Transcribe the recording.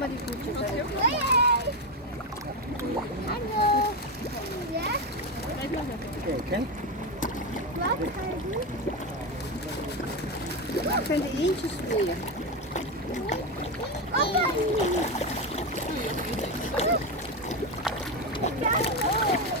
marie voetjes. Hoi, hoi. Hallo. Ja? Kijk, hè? Wat ga je doen? Dat zijn de eentjes weer. Papa. Ja.